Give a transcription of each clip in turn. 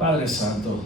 Padre Santo,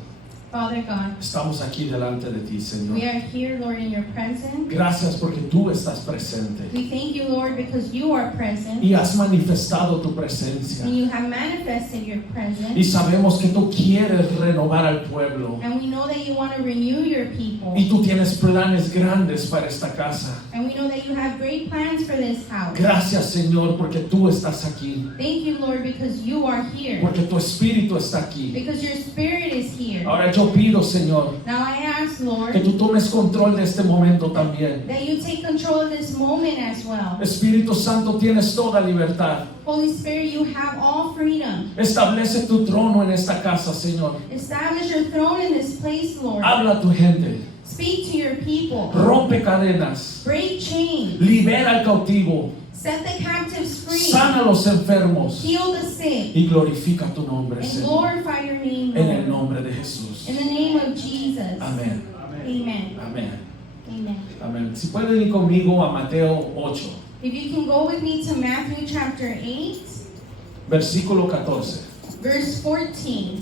Father God, estamos aquí delante de ti, Señor. we are here, Lord, in your presence. Gracias porque tú estás presente We thank you, Lord, because you are present y has manifestado tu presencia. and you have manifested your Y presence. sabemos que tú quieres renovar al pueblo And we know that you want to renew your people. y tú tienes planes grandes para esta casa. And we know that you have great plans for this house. Gracias, Señor, porque tú estás aquí, Thank you, Lord, because you are here. porque tu espíritu está aquí. Because your spirit is here. Ahora yo pido, Señor, Now I ask, que Lord, tú tomes control de este momento también. that you take control of this moment as well. Espíritu Santo, tienes toda libertad. Holy Spirit, you have all freedom. Establece tu trono en esta casa, Señor. Establish your throne in this place, Lord. Habla a tu gente. Speak to your people. Rompe cadenas. Break chains. Libera al cautivo. Set the captives free. Sana a los enfermos. Heal the sick. Y glorifica tu nombre, And Señor. glorify your name, En el Lord. nombre de Jesús. In the name of Jesus. Amén. Amen. Amén. Amen. Amén. Si pueden ir conmigo a Mateo 8, If you can go with me to Matthew chapter 8, versículo 14. verse 14.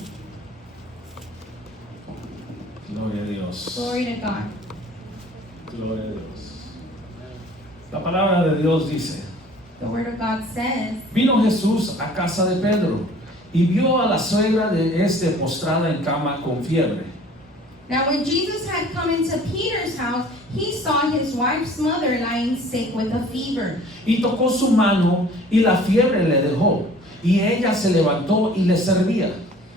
Gloria a Dios. Glory to God. Gloria a Dios. La palabra de Dios dice: The word of God says, Vino Jesús a casa de Pedro y vio a la suegra de este postrada en cama con fiebre. now when Jesus had come into Peter's house, he saw his wife's mother lying sick with a fever. Y tocó su mano y la fiebre le dejó. Y ella se levantó y le servía.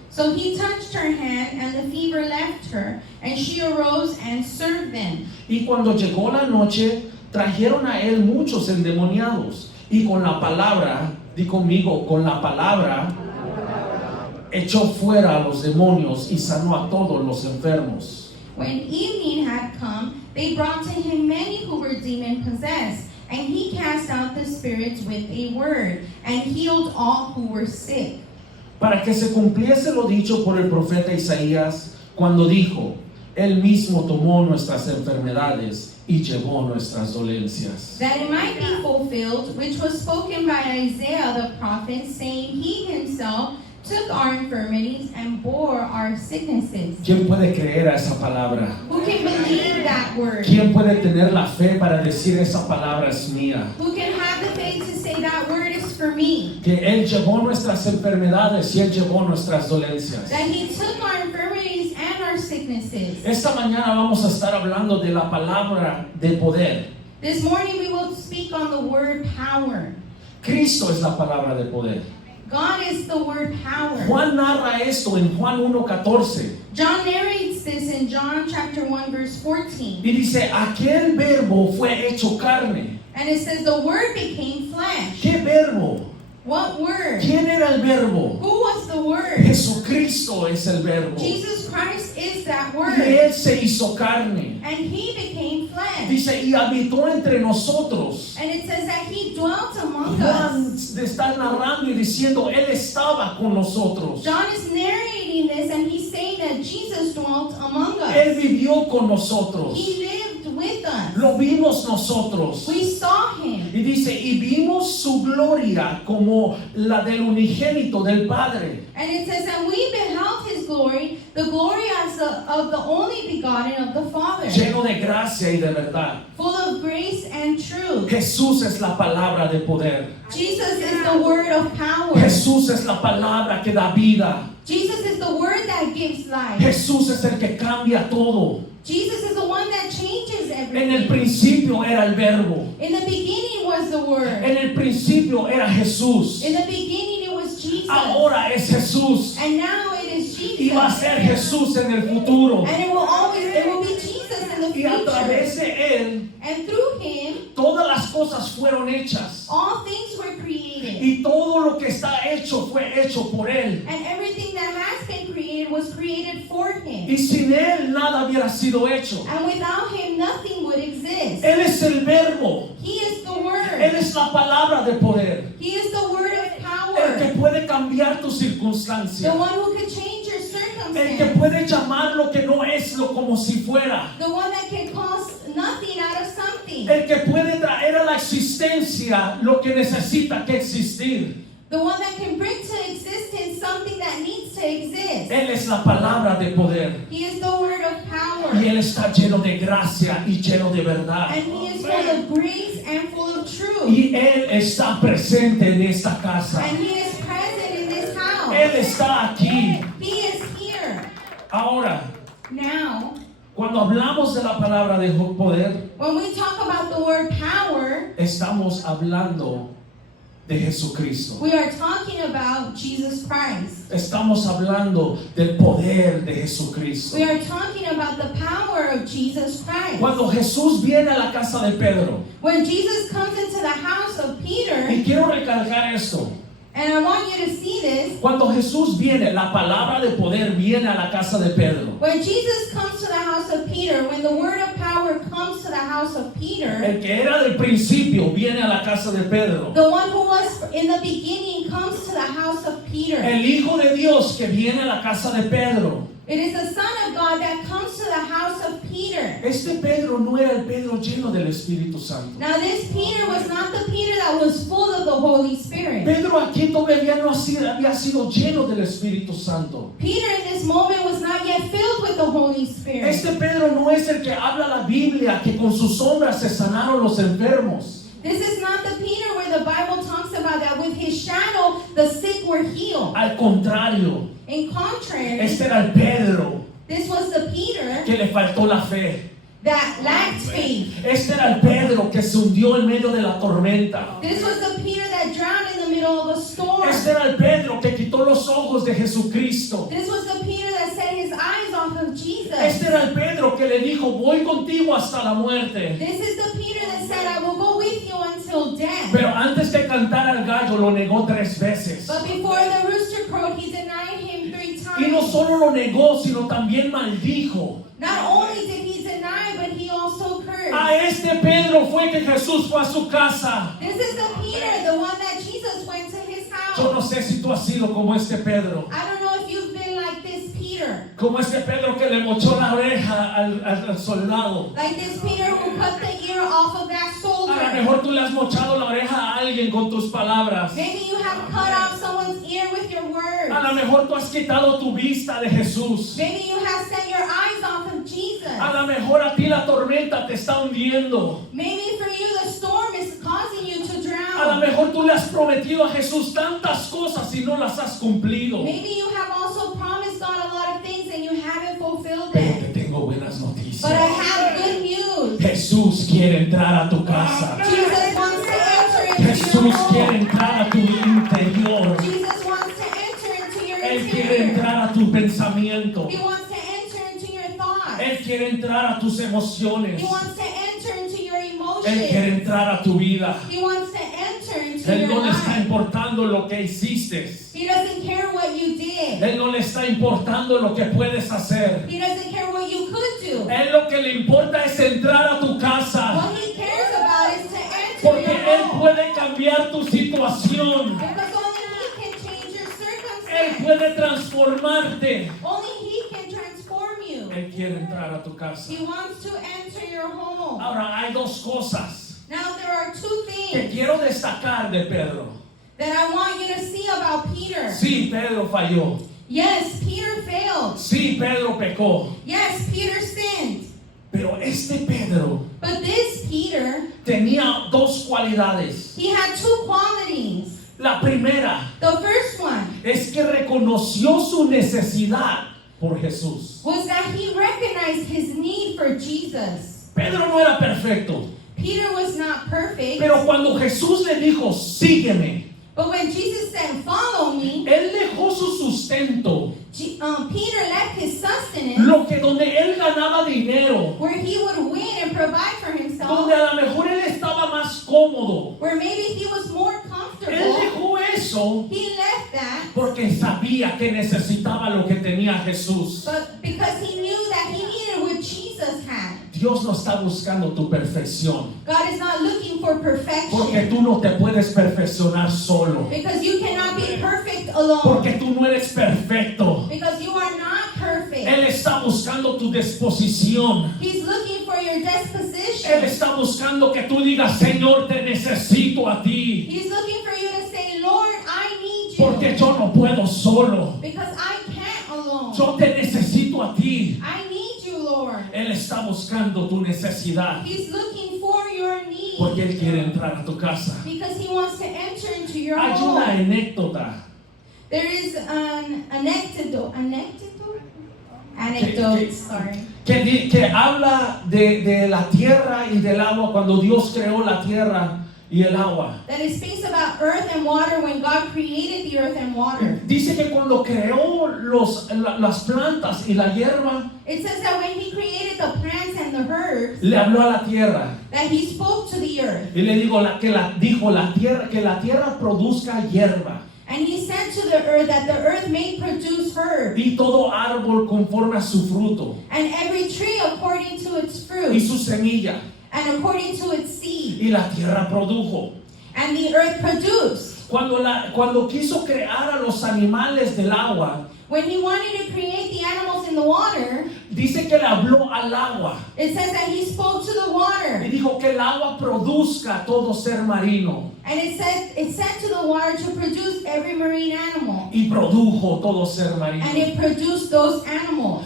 So he touched her hand, and the fever left her, and she arose and served them. Y cuando llegó la noche, trajeron a él muchos endemoniados. Y con la palabra, di conmigo, con la palabra, echó fuera a los demonios y sanó a todos los enfermos. When evening had come, they brought to him many who were demon-possessed, and he cast out the spirits with a word, and healed all who were sick. Para que se cumpliese lo dicho por el profeta Isaías, cuando dijo: Él mismo tomó nuestras enfermedades y llevó nuestras dolencias. That it might be fulfilled, which was spoken by Isaiah the prophet, saying, He himself took our infirmities and bore our sicknesses. ¿Quién puede creer a esa palabra? Who can believe that word? ¿Quién puede tener la fe para decir esa palabra es mía? Who can have the faith to say that word is for me? Que Él llevó nuestras enfermedades y Él llevó nuestras dolencias. That He took our infirmities and our sicknesses. Esta mañana vamos a estar hablando de la palabra de poder. This morning we will speak on the word power. Cristo es la palabra de poder. God is the word power. Juan narra esto en Juan 1:14 John narrates this in John chapter 1 verse 14. y dice: aquel verbo fue hecho carne. And it says the word became flesh. ¿Qué verbo? What word? ¿Quién era el verbo? Who was the word? Jesucristo es el verbo. Jesus Christ is that Y word. Él se hizo carne. And He became flesh. Dice: y habitó entre nosotros. And it says that He dwelt among Juan us. está narrando y diciendo: Él estaba con nosotros. John is narrating this and he's saying that Jesus dwelt among Él us. vivió con nosotros. He lived with us. Lo vimos nosotros. We saw Him. Y dice: y vimos su gloria como la del unigénito del Padre. And it says that we beheld His glory, the glory as of the only begotten of the Father, Lleno de gracia y de verdad. full of grace and truth. Jesús es la palabra de poder. Jesus is the word of power. Jesús es la palabra que da vida. Jesus is the word that gives life. Jesús es el que cambia todo. Jesus is the one that changes En el everything. principio era el verbo. In the beginning was the word. En el principio era Jesús. In the beginning it was Jesus. Ahora es Jesús. And now it is Jesus. Y va a ser Jesús en el futuro. And it will be Jesus in the Y a future. través de Él, And through Him, todas las cosas fueron hechas. all things were created. Y todo lo que está hecho fue hecho por Él. And everything that has been created was created for Him. Y sin Él nada hubiera sido hecho. And without Him, nothing would exist. Él es el verbo. He is the Él Word. es la palabra de poder. He is the Word of El que power. puede cambiar tu The circunstancia. one who could change your El que circumstance. puede llamar lo que no es lo como si fuera. The one that can cause nothing out of something. El que puede traer a la existencia lo que necesita que existir. The one that can bring to existence something that needs to exist. this. Él es la palabra de poder. He is the word of power. Y Él está lleno de gracia y lleno de verdad. And he is full of grace and full of truth. Y Él está presente en esta casa. And he is present in this house. Él está aquí. He is here. Ahora, Now, cuando hablamos de la palabra de poder, when we talk about the word power, estamos hablando de Jesucristo. we are talking about Jesus Christ. Estamos hablando del poder de Jesucristo. We are talking about the power of Jesus Christ. Cuando Jesús viene a la casa de Pedro, When Jesus comes into the house of Peter, y quiero recalcar esto, and I want you to see this, cuando Jesús viene, la palabra de poder viene a la casa de Pedro. when Jesus comes to the house of Peter, when the word of power comes to the house of Peter, El que era del principio viene a la casa de Pedro. the one who was in the beginning comes to the house of Peter. El Hijo de Dios que viene a la casa de Pedro. It is the Son of God that comes to the house of Peter. Este Pedro no era el Pedro lleno del Espíritu Santo. Now this Peter was not the Peter that was full of the Holy Spirit. Pedro aquí todavía no había sido lleno del Espíritu Santo. Peter in this moment was not yet filled with the Holy Spirit. Este Pedro no es el que habla la Biblia, que con sus sombras se sanaron los enfermos. This is not the Peter where the Bible talks about that with his shadow the sick were healed. Al contrario, In contrary, este era el Pedro this was the Peter que le faltó la fe. that lacked faith. Este era el Pedro que se hundió en medio de la tormenta. This was the Peter that drowned in the middle of a storm. Este era el Pedro que quitó los ojos de Jesucristo. This was the Peter that set his eyes off of Jesus. Este era el Pedro que le dijo, voy contigo hasta la muerte. This is the Peter that said, I will go with you until death. Pero antes de cantar al gallo lo negó 3 veces. But before the rooster crowed, he denied him 3 Y no times. solo lo negó, sino también maldijo. Not only did he deny, but he also cursed. A este Pedro fue que Jesús fue a su casa. This is the Peter, the one that Jesus went to his Yo no house. sé si tú has sido como este Pedro. I don't know if you've been like this Peter. Como este Pedro que le mochó la oreja al soldado. Like this Peter who cut the ear off of that A lo soldier. mejor tú le has mochado la oreja a alguien con tus palabras. Maybe you have cut off someone's ear with your words. A lo mejor tú has quitado tu vista de Jesús. Maybe you have set your eyes off of Jesus. A lo mejor a ti la tormenta te está hundiendo. Maybe for you the storm is causing you to A lo drown. mejor tú le has prometido a Jesús tantas cosas y no las has cumplido. Maybe you have also promised God a lot of things and you haven't fulfilled Pero it. te tengo buenas But I noticias. have good news. Jesús quiere entrar a tu casa. Jesus wants to enter into your Jesús quiere home. entrar a tu interior. Jesus wants to enter into your Él quiere interior. entrar a tu pensamiento. He wants to enter into your thoughts. Él quiere entrar a tus emociones. He wants to enter into your Él quiere emotions. entrar a tu vida. He wants to enter into Él your no le está life. importando lo que hiciste. He doesn't care what you did. Él no le está importando lo que puedes hacer. He doesn't care what you could do. Él lo que le importa es entrar a tu casa. What he cares about is to enter Porque your Él home. puede cambiar tu situación. Because only he can change your Él circumstance. puede transformarte. Only he can transform you. Él quiere entrar a tu casa. He wants to enter your home. Ahora hay 2 cosas Now there are 2 que things quiero destacar de Pedro. that I want you to see about Peter. Sí, Pedro falló. Yes, Peter failed. Sí, Pedro pecó. Yes, Peter sinned. Pero este Pedro But this Peter, tenía 2 cualidades. he had 2 qualities. La primera The first one es que reconoció su necesidad por Jesús. was that he recognized his need for Jesus. Pedro no era perfecto, Peter was not perfect, pero cuando Jesús le dijo, sígueme, but when Jesus said, follow me, él dejó su sustento, Peter left his sustenance lo que donde él ganaba dinero, where he would win and provide for himself, donde a lo mejor él estaba más cómodo. where maybe he was more Él comfortable. dejó eso He left that, porque sabía que necesitaba lo que tenía Jesús. but because he knew that he needed what Jesus had. Dios no está buscando tu perfección, God is not looking for porque perfection, tú no te puedes perfeccionar solo, because you cannot be perfect alone, porque tú no eres perfecto. because you are not perfect. Él está buscando tu disposición. He's looking for your Él disposition. está buscando que tú digas, Señor, te necesito a ti, He's looking for you to say, Lord, I need porque you, yo no puedo solo. because I can't alone. ti. I need you, Lord. Él está buscando tu necesidad He's looking for your need. porque Él quiere entrar a tu casa. Because he wants to enter into your Hay una home. anécdota There is an anecdote, sorry. que habla de la tierra y del agua cuando Dios creó la tierra y el agua. That it speaks about earth and water when God created the earth and water. Dice que cuando creó las plantas y la hierba, It says that when he created the plants and the herbs, le habló a la tierra that he spoke to the earth. y le dijo que la tierra produzca hierba And he said to the earth that the earth may produce herb, y todo árbol conforme a su fruto and every tree according to its y fruit, su semilla, and according to its seed. y la tierra produjo. And the earth produced. Cuando quiso crear a los animales del agua, When he wanted to create the animals in the water, dice que le habló al agua it says that he spoke to the y water. dijo que el agua produzca todo ser marino, And it said to the water to produce every marine animal. y produjo todo ser And marino. it produced those animals.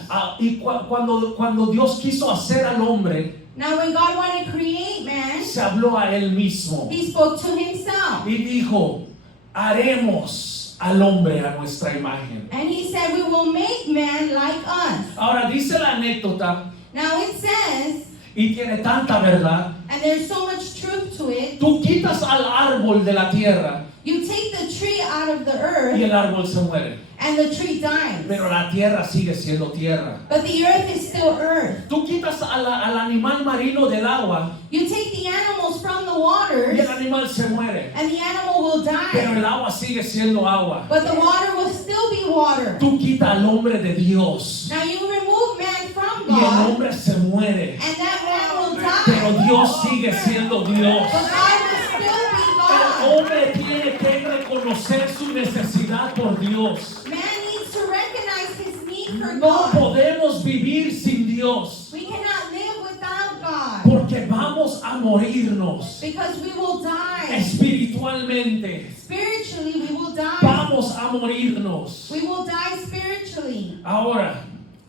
Cuando Dios quiso hacer al hombre, Now when God wanted to create man, se habló a él mismo he spoke to himself. y dijo: haremos al hombre a nuestra imagen. And he said, we will make man like us. Ahora dice la anécdota, Now it says, y tiene tanta verdad, and there's so much truth to it, tú quitas al árbol de la tierra you take the tree out of the y earth el árbol se muere, and the tree dies. pero la tierra sigue siendo tierra. But the earth is still earth. Tú quitas al animal marino del agua You take the animals from the y waters el animal se muere, and the animal will pero die. el agua sigue siendo agua. But the water will still be water. Tú quitas al hombre de Dios Now you remove man from y el God hombre se muere, and that man will pero die. Dios sigue siendo Dios. But God will still be El God. hombre tiene que reconocer su necesidad por Dios. Man needs to recognize his need for No God. podemos vivir sin Dios We cannot live without God porque vamos a morirnos because we will die. espiritualmente. Spiritually, we will die. Vamos a morirnos. We will die spiritually. Ahora,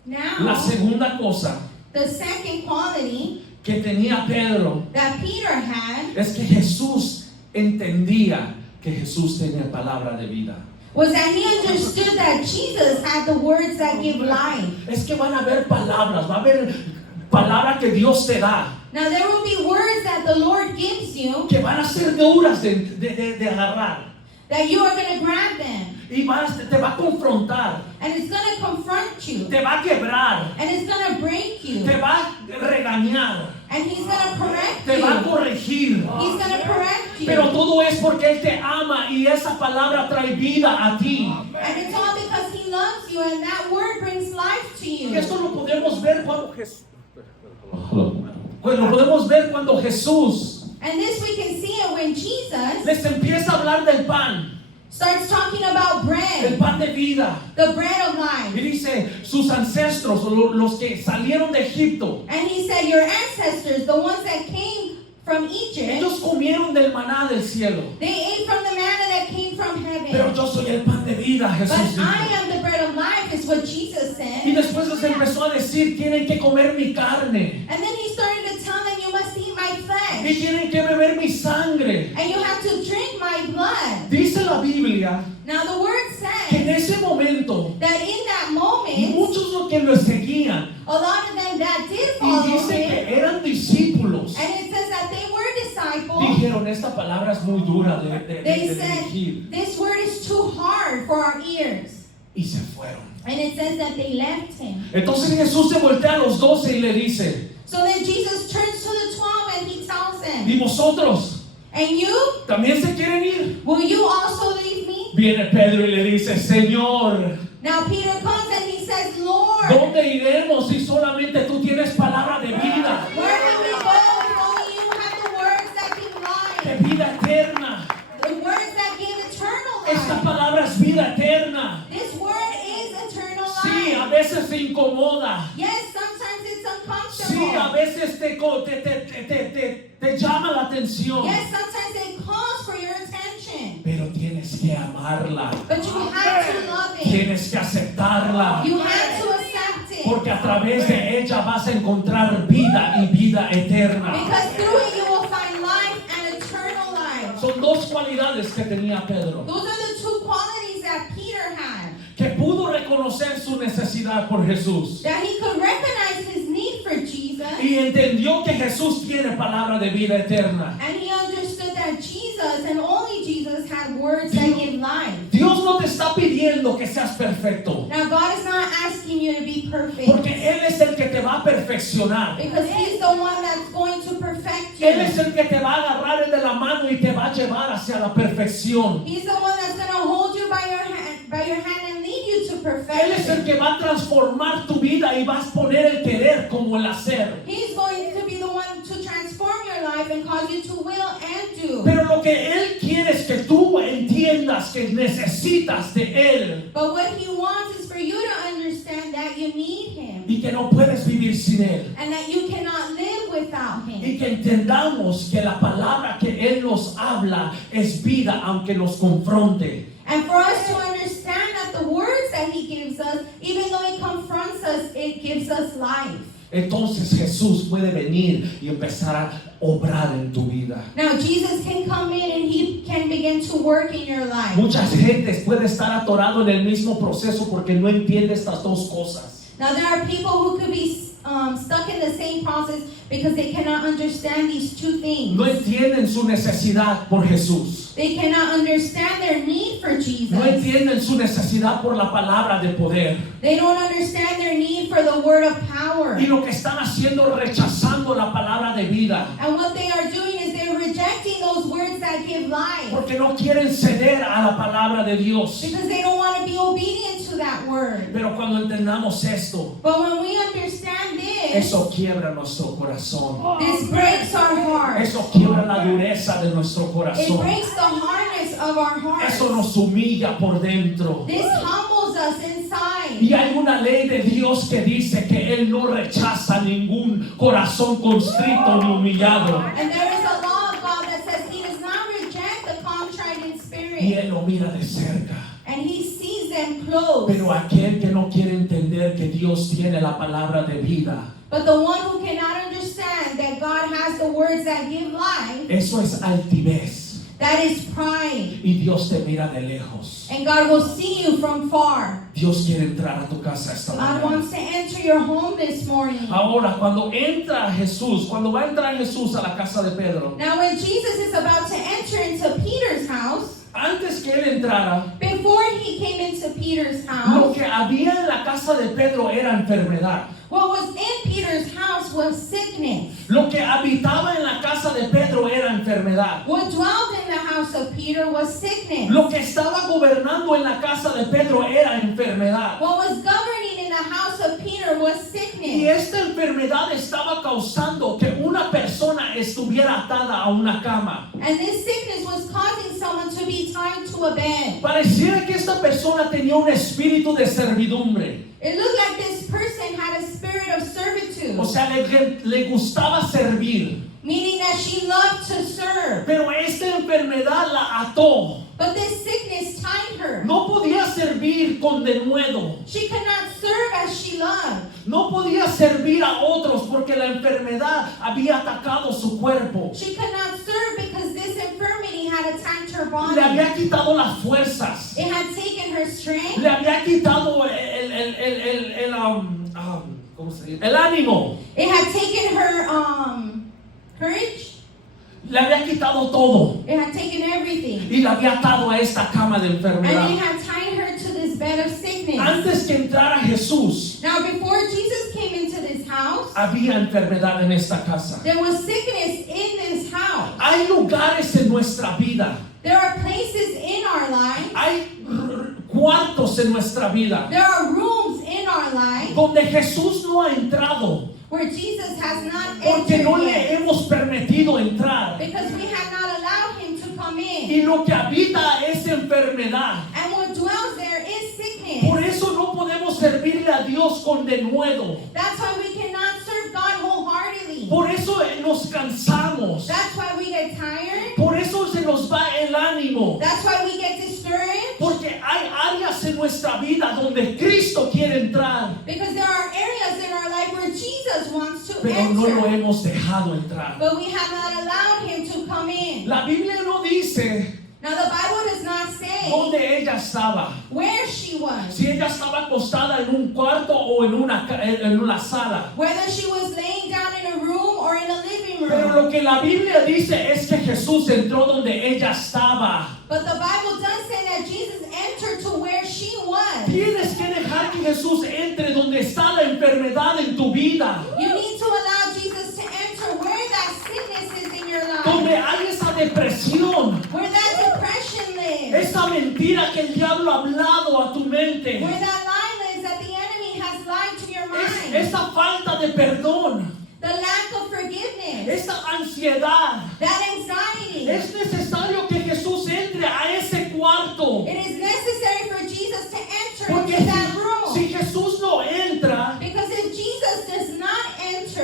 la Now, segunda cosa the second quality que tenía Pedro that Peter had es que Jesús entendía que Jesús tenía palabra de vida. was that he understood that Jesus had the words that give life. Es que van a haber palabras, va a haber palabra que Dios te da, Now, there will be words that the Lord gives you que van a ser duras de agarrar. that you are going to grab them. Y te va a confrontar, And it's going to confront you. te va a quebrar, And it's going to break you. te va a regañar, And he's going to correct te va a you. corregir. He's going to correct you. Pero todo es porque Él te ama y esa palabra trae vida a ti. And it's all because he loves you and that word brings life to Y you. esto lo podemos ver cuando Jesús. Lo podemos ver cuando Jesús And this we can see it when Jesus les empieza a hablar del pan, starts talking about el bread, pan de vida. the bread of Y life. dice, sus ancestros, los que salieron de Egipto, And he said, your ancestors, the ones that came from Egypt, ellos comieron del maná del cielo. they ate from the manna that came from Pero heaven. yo soy el pan de vida, Jesús But I dijo. am the bread of life, is what Jesus Y said. después les empezó a decir, tienen que comer mi carne And then he started to tell them, you must eat my y flesh. tienen que beber mi sangre. And you have to drink my blood. Dice la Biblia Now the word que en says ese momento that in that moment, muchos los que lo seguían, a lot of them that did y follow dice him, que eran discípulos, and it says that they were disciples, dijeron, esta palabra es muy dura de they dirigir, said, this word is too hard for our ears. y se fueron. And it says that they left him. Entonces Jesús se voltea a los 12 y le dice, So then Jesus turns to the 12 and he tells them, ¿y vosotros and you, también se quieren ir? will you also leave me? Viene Pedro y le dice, Señor, Now Peter comes and he says, Lord, ¿dónde iremos si solamente tú tienes palabra de vida? where can we go if only you have the words that give De life? vida eterna. The words that give eternal Esta life. palabra es vida eterna. This word is eternal Sí, a life. veces te incomoda. Yes, sometimes it's Sí, a uncomfortable. veces te llama la atención. Yes, sometimes it calls for your attention. Pero tienes que amarla. But you have to love it. Tienes que aceptarla. You have to accept it. Porque a través de ella vas a encontrar vida y vida eterna. Because through it you will find life and eternal life. Son dos cualidades que tenía Pedro. Those are the two qualities that Peter had. Que pudo reconocer su necesidad por Jesús. That he could recognize his need for Jesus. Y entendió que Jesús tiene palabra de vida eterna. And he understood that Jesus and only Jesus had words that give life. Dios no te está pidiendo que seas perfecto. Now God is not asking you to be perfect. Porque Él es el que te va a perfeccionar. Because he's the one that's going to perfect you. Él es el que te va a agarrar de la mano y te va a llevar hacia la perfección. He's the one that's going to hold you by your hand and lead you to Él es el perfection. que va a transformar tu vida y vas a poner el querer como el hacer. He's going to be the one to transform your life and cause you to will and do. Pero lo que Él quiere es que tú entiendas que necesitas de Él But what he wants is for you to understand that you need him y que no puedes vivir sin Él. and that you cannot live without Y him. que entendamos que la palabra que Él nos habla es vida aunque nos confronte. And for us to understand that the words that he gives us, even though he confronts us, it gives us life. Entonces Jesús puede venir y empezar a obrar en tu vida. Now Jesus can come in and he can begin to work in your life. Muchas gentes puede estar atorado en el mismo proceso porque no entiende estas dos cosas. Now there are people who could be stuck in the same process because they cannot understand these two things. No entienden su necesidad por Jesús. They cannot understand their need for Jesus. No entienden su necesidad por la palabra de poder. They don't understand their need for the word of power. Y lo que están haciendo rechazando la palabra de vida. And what they are doing is they're rejecting those words that give life. Porque no quieren ceder a la palabra de Dios. Because they don't want to be obedient to that word. Pero cuando entendamos esto, But when we understand this, eso quiebra nuestro corazón. this breaks our heart. Eso quiebra la dureza de nuestro It corazón. breaks the hardness of our hearts. Eso nos humilla por dentro. This humbles us inside. Y hay una ley de Dios que dice que Él no rechaza ningún corazón constrito ni humillado. And there is a law of God that says he does not reject the contrite in Y spirit. Él lo mira de cerca. And he sees them close. Pero aquel que no quiere entender que Dios tiene la palabra de vida, But the one who cannot understand that God has the words that give life, eso es altivez. that is pride. Y Dios te mira de lejos. And God will see you from far. Dios quiere entrar a tu casa esta God mañana. wants to enter your home this morning. Ahora, cuando entra Jesús, cuando va a entrar Jesús a la casa de Pedro, Now when Jesus is about to enter into Peter's house, antes que Él entrara, before he came into Peter's lo house, que había en la casa de Pedro era enfermedad. what was in Peter's house was sickness. Lo que habitaba en la casa de Pedro era enfermedad. What dwelled in the house of Peter was sickness. Lo que estaba gobernando en la casa de Pedro era enfermedad. What was governing in the house of Peter was Y sickness. esta enfermedad estaba causando que una persona estuviera atada a una cama. And this sickness was causing someone to be tied to a bed. Pareciera que esta persona tenía un espíritu de servidumbre. It looked like this person had a spirit of servitude, O sea, le gustaba servir. meaning that she loved to serve. Pero esta enfermedad la ató. But this sickness tied her. No podía servir con denuedo. She could not serve as she loved. No podía servir a otros porque la enfermedad había atacado su cuerpo. She could not serve because this infirmity had attacked her Le body. había quitado las fuerzas. It had taken her strength. Le había quitado ¿cómo se dice? El ánimo. It had taken her courage. Le había quitado todo. It had taken everything. Y la había atado a esta cama de And enfermedad. it had tied her to this bed of sickness. Antes que entrara Jesús, Now before Jesus came into this house, había enfermedad en esta casa. there was sickness in this house. Hay lugares en nuestra vida. There are places in our life. Hay cuartos en nuestra vida There are rooms in our life donde Jesús no ha entrado where Jesus has not porque entered no le yet. hemos permitido entrar. Because we have not allowed him to come in. Y lo que habita es enfermedad. And what dwells there is sickness. Por eso no podemos servirle a Dios con denuedo. That's why we cannot serve God wholeheartedly. Por eso nos cansamos. That's why we get tired. Por eso se nos va el ánimo. That's why we get discouraged. Porque hay áreas en nuestra vida donde Cristo quiere entrar. Because there are areas Jesus wants to pero no lo enter, hemos dejado entrar. but we have not allowed him to come in. La Biblia no dice Now the Bible does not say dónde ella estaba. where she was, Si ella estaba acostada en un cuarto o en una sala. whether she was laying down in a room or in a living Pero room. lo que la Biblia dice es que Jesús entró donde ella estaba. But the Bible does say that Jesus entered to where she was. Tienes que dejar que Jesús entre donde está la enfermedad en tu vida. You need to allow Jesus to enter where that sickness is in your Donde life, hay esa depresión. where that depression lives, Esa mentira que el diablo ha hablado a tu mente. where that lie lives that the enemy has lied to your mind, Esa falta de perdón. the lack of forgiveness, Esa ansiedad. that anxiety. Es necesario que Jesús entre a ese cuarto. It is necessary for Jesus to enter Porque into that room. si Jesús no entra, Because if Jesus does not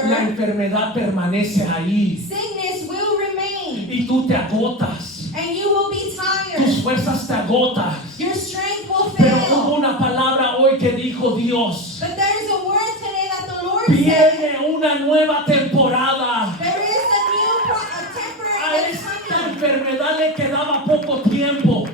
la enter, enfermedad permanece ahí. sickness will remain Y tú te agotas. and you will be Tus tired. fuerzas te agotas. Your strength will Pero fail. hubo una palabra hoy que dijo Dios. But there is a word today that the Lord said. Viene una nueva temporada. There is a A temporary esta coming. enfermedad le quedaba poco tiempo.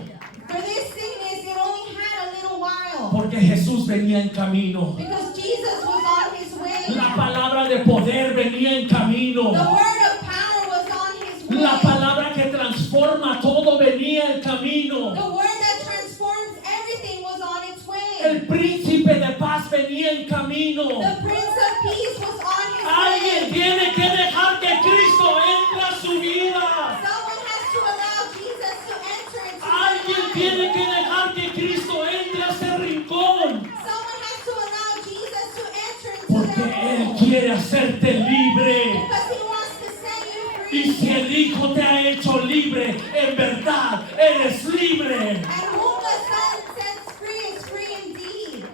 For this sickness, it only had a little while. Porque Jesús venía en camino. Because Jesus was on his way. La palabra de poder venía en camino. The word of power was on his way. La palabra que transforma todo venía en camino. The word that transforms everything was on its El way. príncipe de paz venía en camino. The Prince of Peace was on his Alguien way. tiene que dejar que Cristo entre a su vida. Someone has to allow Jesus to enter into Alguien their tiene life. que dejar que Cristo entre a ese rincón. Someone has to allow Jesus to enter into Porque their Él home. quiere hacerte libre. Because he wants to set you Y free. si el Hijo te ha hecho libre, en verdad eres libre. And whom the Son sets free is free indeed.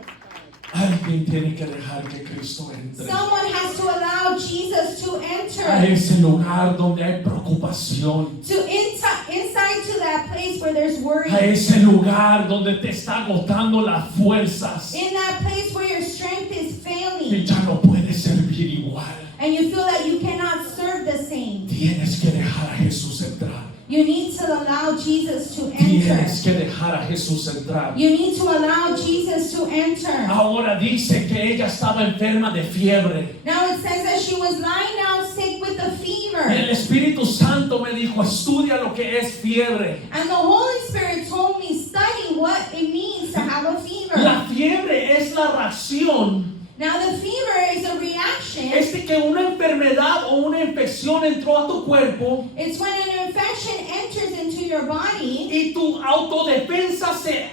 Alguien tiene que dejar que Cristo entre Someone has to allow Jesus to a enter ese lugar donde hay preocupación, to inside to that place where there's worry. a ese lugar donde te está agotando las fuerzas In that place where your strength is y failing ya no puedes servir igual. and you feel that you cannot serve the same. Tienes que dejar a Jesús entrar. You need to allow Jesus to enter. Tienes que dejar a Jesús entrar. You need to allow Jesus to enter. Ahora dice que ella estaba enferma de fiebre. Now it says that she was lying down sick with a El fever. Espíritu Santo me dijo, estudia lo que es fiebre. And the Holy Spirit told me, study what it means to have a fever. La fiebre es la reacción. Now the fever is a reaction. Es de que una enfermedad o una infección entró a tu cuerpo It's when an infection enters into your body y tu autodefensa se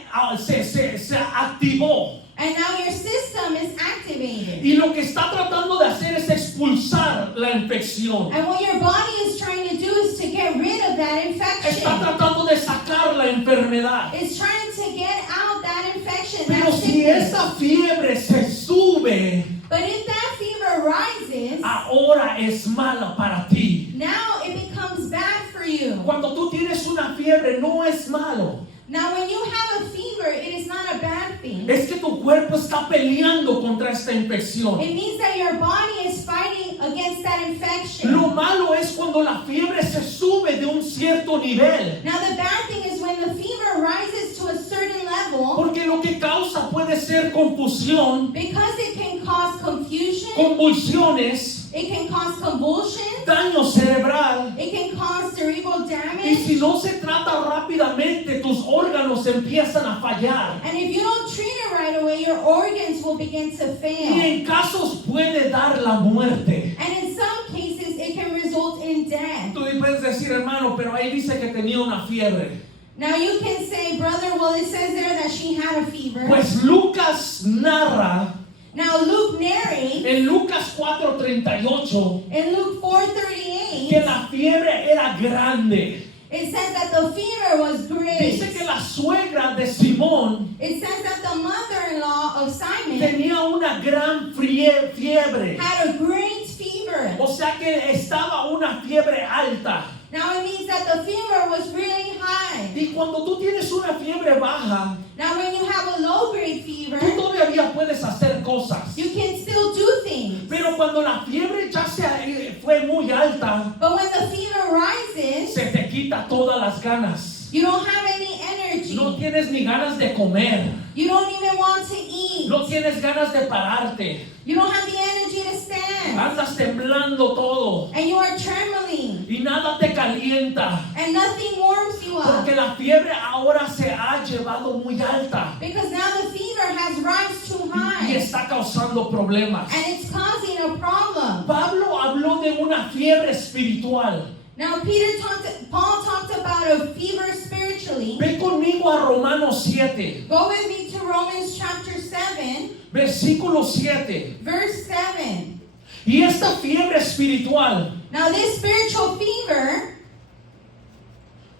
activó. and now your system is activated. Y lo que está tratando de hacer es expulsar la infección. And what your body is trying to do is to get rid of that Está infection. tratando de sacar la enfermedad. It's trying to get out that infection, Pero that si sickness. esa fiebre se sube, But if that fever rises, ahora es mala para ti. now it becomes bad for you. Cuando tú tienes una fiebre no es malo. Now when you have a fever, it is not a bad thing. Es que tu cuerpo está peleando contra esta infección. It means that your body is fighting against that infection. Lo malo es cuando la fiebre se sube de un cierto nivel. Now the bad thing is when the fever rises to a certain level, Porque lo que causa puede ser confusión, because it can cause confusion, convulsiones, it can cause convulsions, daño cerebral. it can cause cerebral Y damage. si no se trata rápidamente, tus órganos empiezan a fallar. And if you don't treat it right away, your organs will begin to Y fail. en casos puede dar la muerte. And in some cases, it can result in death. Tú puedes decir, hermano, pero ahí dice que tenía una fiebre. Now you can say, brother, well, it says there that she had a fever. Pues Lucas narra Now Luke narrates en Lucas 4:38 in Luke que 4:38, la fiebre era grande. it says that the fever was great. Dice que la suegra de Simón It says that the mother-in-law of Simon tenía una gran fiebre. had a great fever. O sea que estaba una fiebre alta. Now it means that the fever was really high. Y cuando tú tienes una fiebre baja, Now when you have a low-grade fever, tú todavía puedes hacer cosas. you can still do things. Pero cuando la fiebre ya fue muy alta, But when the fever rises, se te quita todas las ganas. you don't have any energy. No tienes ni ganas de comer. You don't even want to eat. No tienes ganas de pararte. You don't have the energy to stand. Andas temblando todo. And you are trembling. Y nada te calienta. And nothing warms you up. Porque la fiebre ahora se ha llevado muy alta. Because now the fever has rise too Y high. está causando problemas. And it's causing a problem. Pablo habló de una fiebre espiritual. Now Paul talked about a fever spiritually. Ve conmigo a Romanos 7, Go with me to Romans chapter 7, versículo 7. verse 7. Y esta fiebre espiritual Now this spiritual fever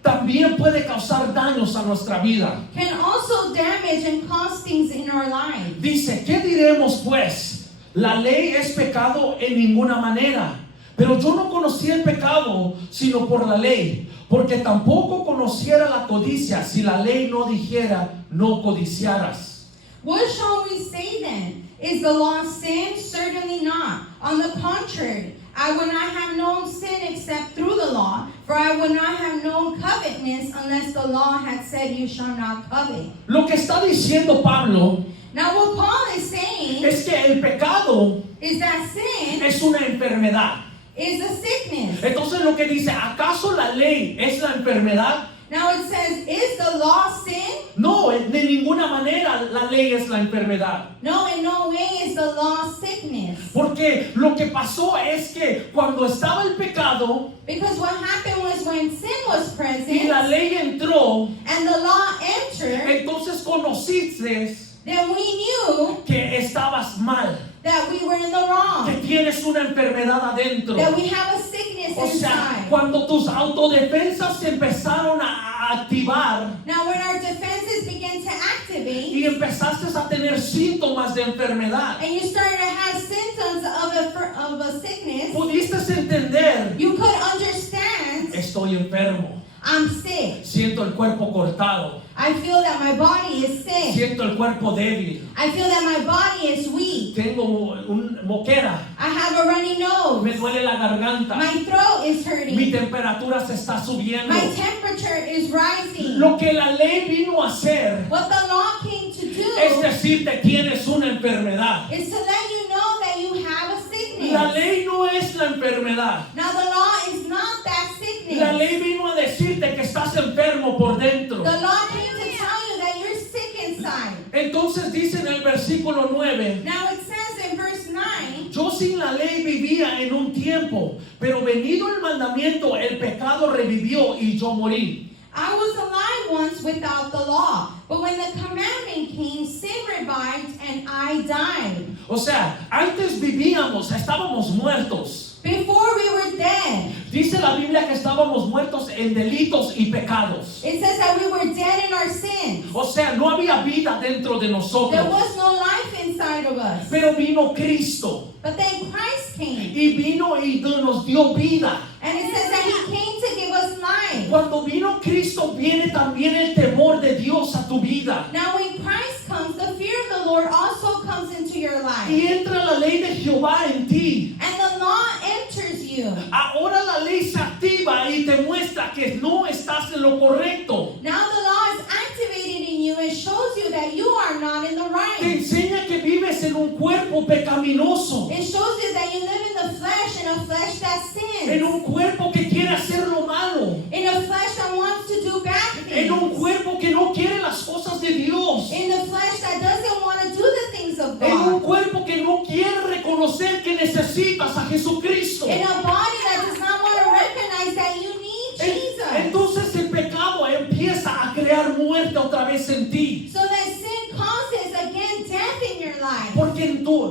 también puede causar daños a nuestra vida. can also damage and cause things in our lives. Dice, ¿qué diremos pues? La ley es pecado en ninguna manera. Pero yo no conocí el pecado sino por la ley, porque tampoco conociera la codicia si la ley no dijera, no codiciarás. What shall we say then? Is the law sin? Certainly not. On the contrary, I would not have known sin except through the law, for I would not have known covetousness unless the law had said you shall not covet. Lo que está diciendo Pablo Now what Paul is saying es que el pecado is that sin es una enfermedad. is a sickness. Entonces lo que dice, ¿acaso la ley es la enfermedad? Now it says, is the law sin? No, de ninguna manera la ley es la enfermedad. No, in no way is the law sickness. Porque lo que pasó es que cuando estaba el pecado Because what happened was when sin was y present la ley entró, and the law entered, entonces conociste then we knew que estabas mal, that we were in the wrong, que tienes una enfermedad adentro. that we have a sickness O sea, inside. cuando tus autodefensas se empezaron a activar Now when our defenses begin to activate y empezaste a tener síntomas de enfermedad, and you started to have symptoms of a sickness, pudiste entender, you could understand, estoy enfermo, I'm sick. siento el cuerpo cortado, I feel that my body is sick. siento el cuerpo débil, I feel that my body is weak. tengo un moquera, I have a runny me nose. duele la garganta, My throat is mi hurting. temperatura se está subiendo. My temperature is rising. Lo que la ley vino a hacer What the law came to es do decirte tienes una enfermedad. is to let you know that you have a La sickness. ley no es la enfermedad. Now the law is not that sickness. La ley vino a decirte que estás enfermo por dentro. The law came to tell you that you're sick inside. Entonces dice en el versículo 9, Now it says in verse 9, yo sin la ley vivía en un tiempo, pero venido el mandamiento, el pecado revivió y yo morí. I was alive once without the law, but when the commandment came, sin revived and I died. O sea, antes vivíamos, estábamos muertos. Before we were dead. Dice la Biblia que estábamos muertos en delitos y pecados. It says that we were dead in our sins. O sea, no había vida dentro de There nosotros. was no life inside of us. Pero vino Cristo But then Christ came. y vino y nos dio vida. And it says that He came to give us life. Cuando vino Cristo viene también el temor de Dios a tu vida. Now when Christ comes, the fear of the Lord also comes into your life. Y entra la ley de Jehová en ti. And the law enters you. Ahora la ley se activa y te muestra que no estás en lo correcto. Now the law is activated in you and shows you that you are not in the Te right. enseña que vives en un cuerpo pecaminoso. It shows you that you live in the flesh, in a flesh that En sins. un cuerpo que quiere hacer lo malo. In a flesh that wants to do bad En un things. cuerpo que no quiere las cosas de Dios. In the flesh that doesn't want to do the things of En un God. cuerpo que no quiere reconocer que necesitas a Jesucristo. In a body that does not want to recognize that you need Jesus. Entonces el pecado empieza a crear muerte otra vez en ti. So that sin causes again death in your life. Porque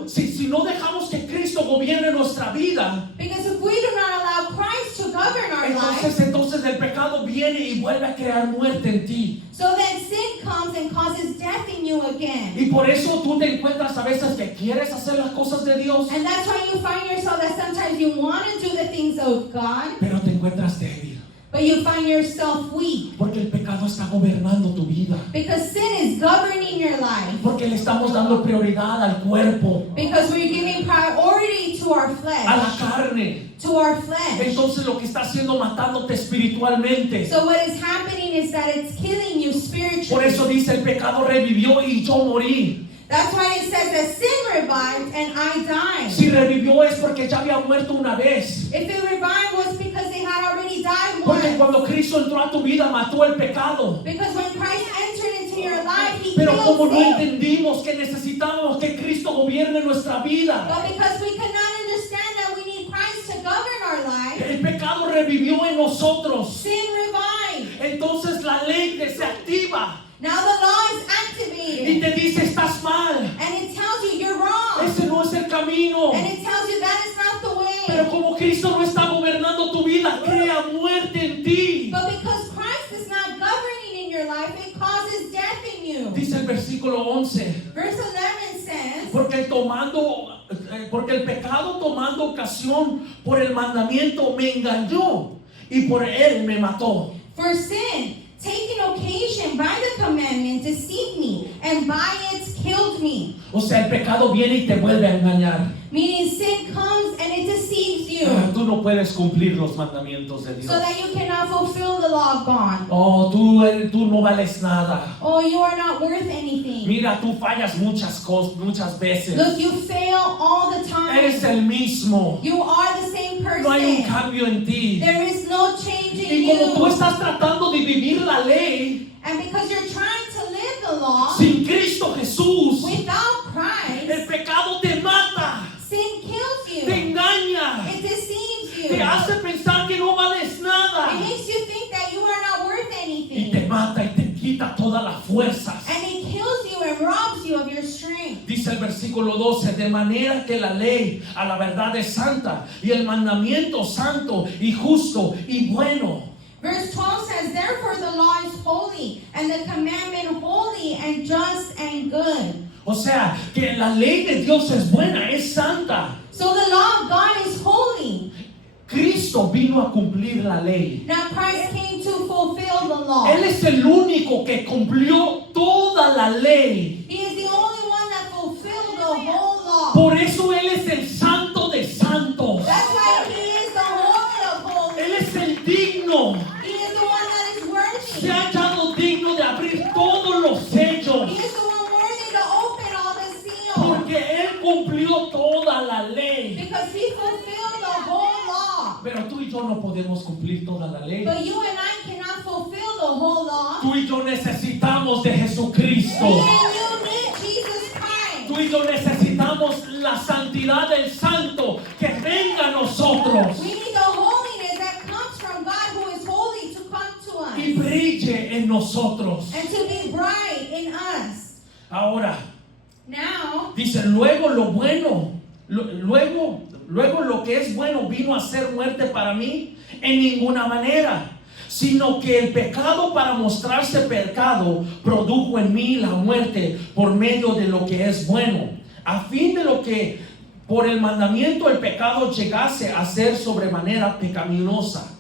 si no dejamos que Cristo gobierne nuestra vida, Because if we do not allow Christ to govern our life, entonces el pecado viene y vuelve a crear muerte en ti. so then sin comes and causes death in you again. Y por eso tú te encuentras a veces que quieres hacer las cosas de Dios, And that's why you find yourself that sometimes you want to do the things of God, pero te encuentras débil. but you find yourself weak. Porque el pecado está gobernando tu vida. Because sin is governing your life. Porque le estamos dando prioridad al cuerpo. Because we're giving priority to to our a la flesh. carne. To our flesh. Entonces lo que está haciendo matándote espiritualmente. So what is happening is that it's killing you Por spiritually. eso dice el pecado revivió y yo morí. That's why it says that sin revived and I died. Si revivió es porque ya había muerto una vez. If it revived was because they had already died Porque once. cuando Cristo entró a tu vida mató el pecado. Because when Christ entered into your life, He Pero como killed no sin. entendimos que necesitábamos que Cristo gobierne nuestra vida, But because we could not understand that we need Christ to govern our life, el pecado revivió en nosotros. sin revived. Entonces la ley se activa Now the law is y activated. te dice estás mal. And it tells you you're wrong. Ese no es el camino. And it tells you that is not the Pero way. como Cristo no está gobernando tu vida, crea muerte en ti. But because Christ is not governing in your life, it causes death in you. Dice el versículo 11. Verse 11 says, Porque el pecado tomando ocasión por el mandamiento me engañó y por él me mató. for sin, taking occasion by the commandment, deceived me, and by it killed me. O sea, el pecado viene y te vuelve a engañar. Meaning sin comes and it deceives you, Tú no puedes cumplir los mandamientos de Dios. so that you cannot fulfill the law of God. Oh, tú no vales nada. Oh, you are not worth anything. Mira, tú fallas muchas veces. Look, you fail all the time. Eres el mismo. You are the same No hay un person. cambio en ti. There is no change in Y como tú you. estás tratando de vivir la ley And because you're trying to live the law sin Cristo Jesús, without el Christ, pecado te mata, sin kills te you. engaña, It deceives you. te hace pensar que no vales It nada makes you think that you are not worth y anything. te mata y te quita todas las fuerzas. And it kills you and robs you of your strength. Dice el versículo 12, de manera que la ley a la verdad es santa y el mandamiento santo y justo y bueno. Verse 12 says, therefore the law is holy, and the commandment holy and just and good. O sea, que la ley de Dios es buena, es santa. So the law of God is holy. Cristo vino a cumplir la ley. Now Christ came to fulfill the law. Él es el único que cumplió toda la ley. He is the only one that fulfilled the whole law. Por eso Él es el santo de santos. That's why He is the holy of holies. Él es el digno. He is the one that is Se worthy. ha hallado digno de abrir todos los sellos. He is the one worthy to open all the seals. Porque Él cumplió toda la ley. Because He fulfilled the whole law. Pero tú y yo no podemos cumplir toda la ley. But you and I cannot fulfill the whole law. Tú y yo necesitamos de Jesucristo. Me and you need Jesus Christ. Tú y yo necesitamos la santidad del santo que venga a nosotros We need the holiness that comes from God who is holy to come to y us. brille en nosotros. And to be bright in us. Ahora, Now, dice, luego lo bueno, luego lo que es bueno vino a ser muerte para mí en ninguna manera, sino que el pecado para mostrarse pecado produjo en mí la muerte por medio de lo que es bueno, a fin de lo que por el mandamiento el pecado llegase a ser sobremanera pecaminosa.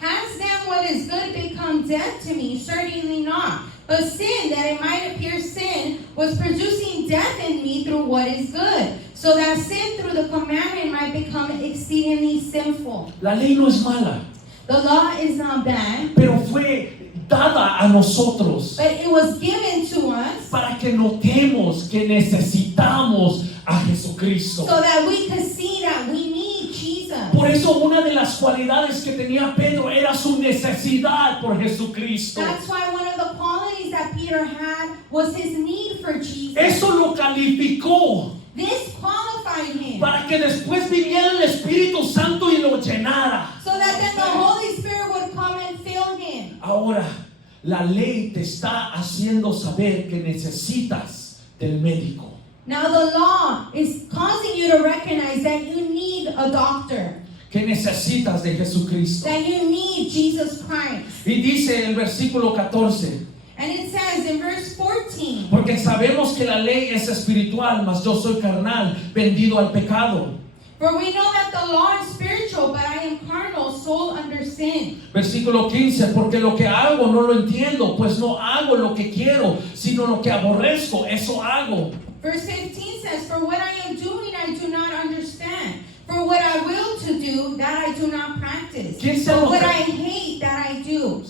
has then what is good become death to me? Certainly not. But sin, that it might appear sin, was producing death in me through what is good, so that sin through the commandment might become exceedingly sinful. La ley no es mala, The law is not bad, pero fue dada a nosotros but it was given to us para que notemos que necesitamos a Jesucristo. so that we could see that we need Jesus. Por eso una de las cualidades que tenía Pedro era su necesidad por Jesucristo. That's why one of the qualities that Peter had was his need for Jesus. Eso lo calificó This qualified him para que después viniera el Espíritu Santo y lo llenara. so that then the Holy Spirit would come and fill him. Ahora, la ley te está haciendo saber que necesitas del médico. Now the law is causing you to recognize that you need a doctor, Que necesitas de Jesucristo. that you need Jesus Christ. Y dice el versículo 14. And it says in verse 14, Porque sabemos que la ley es espiritual, mas yo soy carnal, vendido al pecado. for we know that the law is spiritual, but I am carnal, sold under sin. Versículo 15, porque lo que hago no lo entiendo, pues no hago lo que quiero, sino lo que aborrezco, eso hago. Verse 15 says, for what I am doing I do not understand, do, that I do not practice. ¿Quién se But what anota- I hate, that I do.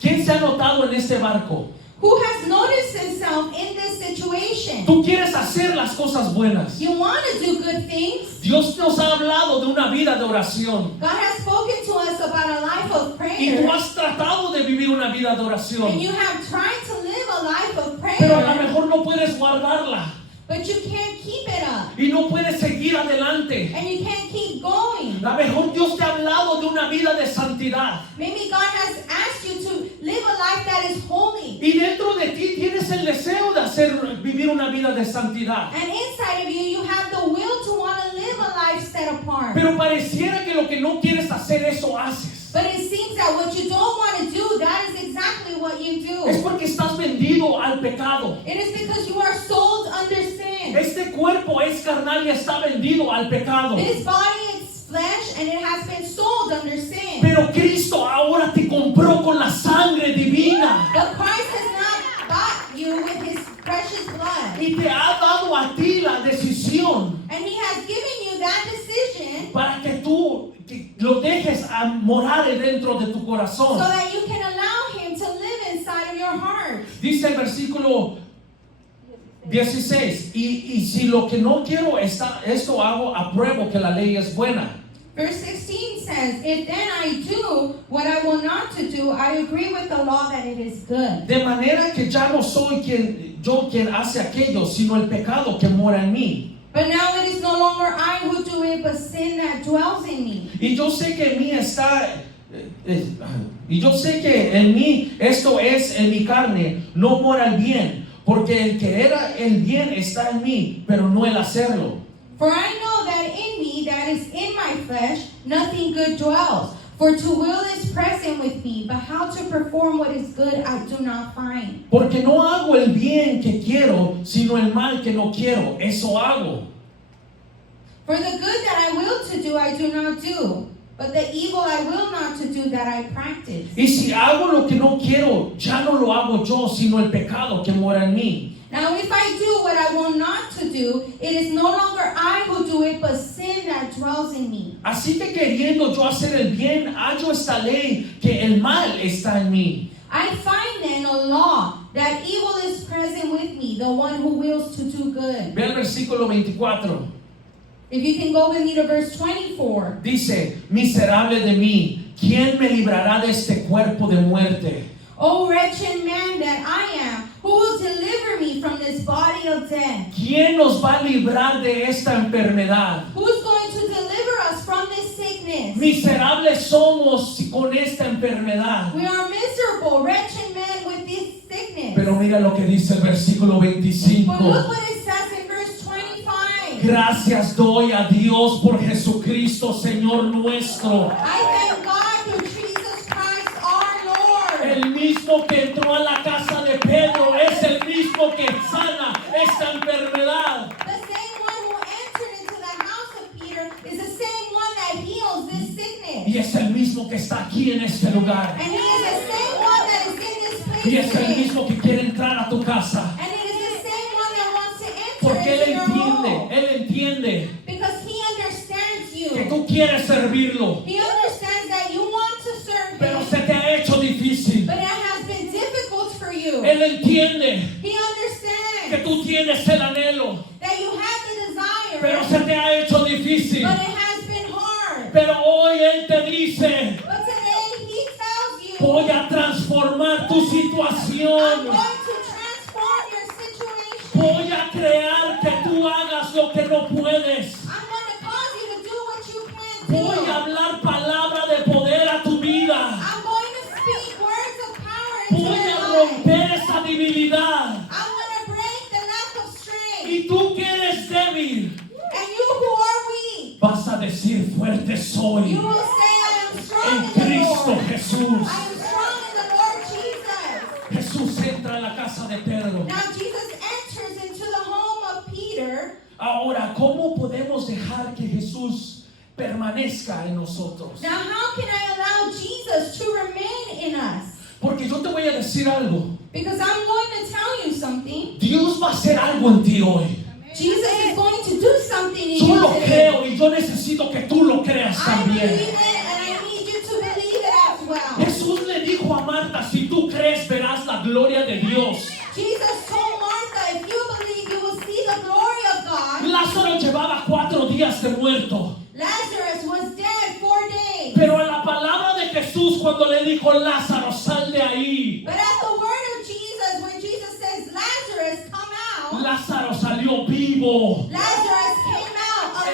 ¿Quién se ha notado en este barco? Who has noticed himself in this situation? Tú quieres hacer las cosas buenas. You want to do good things. Dios nos ha hablado de una vida de oración. God has spoken to us about a life of Y tú prayer. has tratado de vivir una vida de And oración. you have tried to live a life of Pero a lo prayer. mejor no puedes guardarla. But you can't keep it up. Y no puedes seguir adelante. And you can't keep going. A lo mejor Dios te ha hablado de una vida de santidad. Maybe God has asked you to live a life that is holy. Y dentro de ti tienes el deseo de vivir una vida de santidad. And inside of you, you have the will to want to live a life set apart. Pero pareciera que lo que no quieres hacer, eso haces. But it seems that what you don't want to do, that is exactly what you Es do. porque estás vendido al pecado. It is because you are sold under sin. Este cuerpo es carnal y está vendido al pecado. This body is flesh and it has been sold under sin. Pero Cristo ahora te compró con la sangre divina. But Christ has not bought you with his precious blood. Y te ha dado a ti la decisión And he has given you that decision para que tú lo dejes a morar dentro de tu so corazón. that you can allow him to live inside of your heart. Dice el versículo 16, y si lo que no quiero esto hago, apruebo que la ley es buena. Verse 16 says, if then I do what I will not to do, I agree with the law that it is good. De manera que ya no soy quien hace aquello, sino el pecado que mora en mí. But now it is no longer I who do it, but sin that dwells in me. Y yo sé que en mí y yo sé que en mí esto es en mi carne, no mora el bien, porque el querer el bien está en mí, pero no el hacerlo. For I know that in me, that is in my flesh, nothing good dwells. For to will is present with me, but how to perform what is good I do not find. Porque no hago el bien que quiero, sino el mal que no quiero, eso hago. For the good that I will to do, I do not do. But the evil I will not to do, that I practice. Y si hago lo que no quiero, ya no lo hago yo, sino el pecado que mora en mí. Now if I do what I will not to do, it is no longer I who do it, but sin that dwells in me. Así que queriendo yo hacer el bien, hallo esta ley que el mal está en mí. I find then a law, that evil is present with me, the one who wills to do good. Ve el versículo 24. If you can go with me to verse 24. Dice, miserable de mí, ¿quién me librará de este cuerpo de muerte? O wretched man that I am, who will deliver me from this body of death? ¿Quién nos va a librar de esta enfermedad? Who's going to deliver us from this sickness? Miserables somos con esta enfermedad. We are miserable, wretched men with this sickness. Pero mira lo que dice el versículo 25. But look what it says in verse 25. Gracias doy a Dios por Jesucristo, Señor nuestro. I thank God through Jesus Christ our Lord. El mismo que entró a la casa de Pedro es el mismo que sana esta enfermedad. The same one who entered into the house of Peter is the same one that heals this sickness. Y es el mismo que está aquí en este lugar. And he is the same one that is in this place Y es el today. mismo que quiere entrar a tu casa. And it is the same one that wants to enter Porque into your home. Él entiende Because he understands que you. tú quieres servirlo. He understands that you want to serve Pero him. se te ha hecho difícil. But it has been difficult for you. Él entiende He que understands tú tienes el anhelo. that you have the desire. Pero se te ha hecho difícil. But it has been hard. Pero hoy Él te dice, But today he tells you, voy a transformar tu I'm situación. going to transform your situation. Voy a crear que tú hagas lo que no puedes. I'm going to cause you to do what you can't Voy do. a hablar palabra de poder a tu vida. I'm going to speak words of power into Voy your a life. romper esa debilidad. I'm going to break the lack of strength. Y tú que eres débil, And you who are weak, vas a decir fuerte soy you will say, I am strong en in the Cristo Lord. Jesús. I am strong in the Lord Jesus. Jesús entra en la casa de Pedro. Now Jesus enters into the home of Peter. Ahora, ¿cómo podemos dejar que Jesús permanezca en nosotros? Now how can I allow Jesus to remain in us? Porque yo te voy a decir algo. Because I'm going to tell you something. Dios va a hacer algo en ti hoy. Jesus is going to do something in Yo you lo today. creo y yo necesito que tú lo creas I believe también. it, and I need you to believe it as well. Jesús le dijo a Marta, si tú crees verás la gloria de Dios. Jesus told Martha, if you believe, you will see the glory of God. Lázaro llevaba 4 días de muerto. Lazarus was dead 4 days. Pero a la palabra de Jesús cuando le dijo, Lázaro, sal de ahí, But at the word of Jesus, when Jesus says, Lazarus, come out, Lázaro salió vivo. Lazarus came out